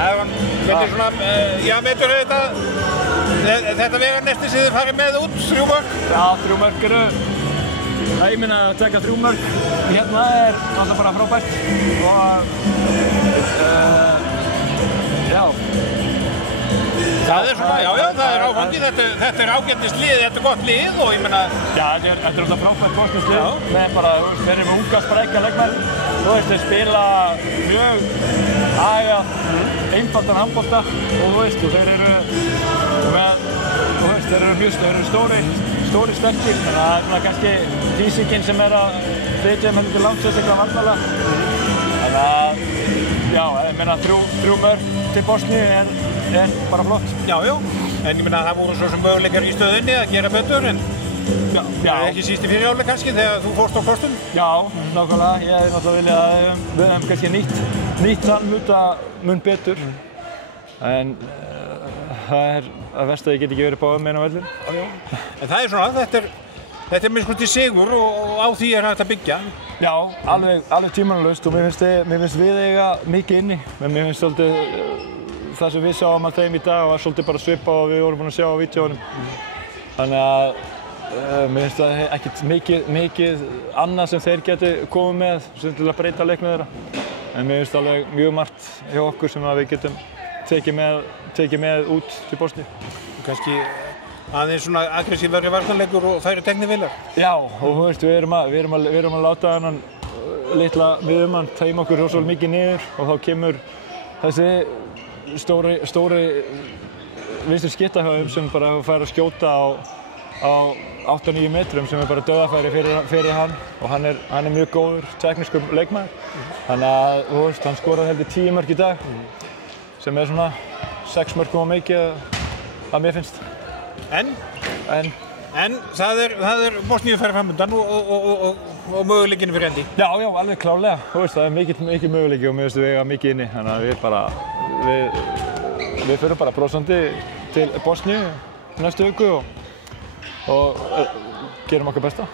Hvernig svona, já, metur þetta vegarnesti sem þið farið með út, 3 mörk? Já, 3 mörk eru, ég meina að taka 3 mörk hérna náttúrulega bara frábært og já. Það svona, já, það áfangið, þetta ágætis lið, þetta gott lið og ég meina... Já, þetta er alltaf frábært bosnislið með bara, þeir eru með unga sprækja leikmenn. Þeir spila mjög einfaldan handbolta og þeir eru stóri sterkir, þannig að það er kannski físíkinn sem að flytja með til langt sérstaklega varnarlega. Þannig að, já, ég meina 3 mörk til Bosníu er bara flott. Já, en ég meina það voru svo sem möguleikar í stöðunni að gera betur, en ekki síst í fyrirháleik kannski þegar þú fórst á kostum? Já, nákvæmlega. Ég hefði náttúrulega viljað að við hefum kannski nýtt þann hluta mun betur. En það er að verst að ég get ekki verið báðum einn á vellinu. En það er svona, þetta er miskusti sigur og á því er hægt að byggja. Já, alveg tímanalaust og mér finnst við eiga mikið inni. Mér finnst svolítið það sem við sáum að þeim í dag var svolítið bara svipað og við vorum búin að sjá á vídeóunum. Þannig að mér finnst það ekkert mikið annað sem þeir geti komið með sem til að breyta leiknum þeirra. En mér finnst alveg mjög margt hjá okkur sem við getum tekið með út til Bosníu. Kannski aðeins svona aggressívari varnarleikur og færi teknivilar? Já, og við erum að láta þennan litla miðjumann tæma okkur rosalega mikið niður og þá kemur þessi stóri vinstri skyttahöfum sem bara fær að skjóta á 8-9 metrum sem er bara dauðafæri fyrir hann og hann er mjög góður teknískur leikmaður. Þannig að hann skoraði heldur 10 mörk í dag sem er svona 6 mörkum á mikið að mér finnst. En það er Bosníu fer framundan og möguleikinn fyrir hendi? Já, alveg klárlega. Það er mikið möguleiki og mér finnst við eiga mikið inni. Þannig að við förum bara brosandi til Bosníu næstu viku og gerum okkar besta.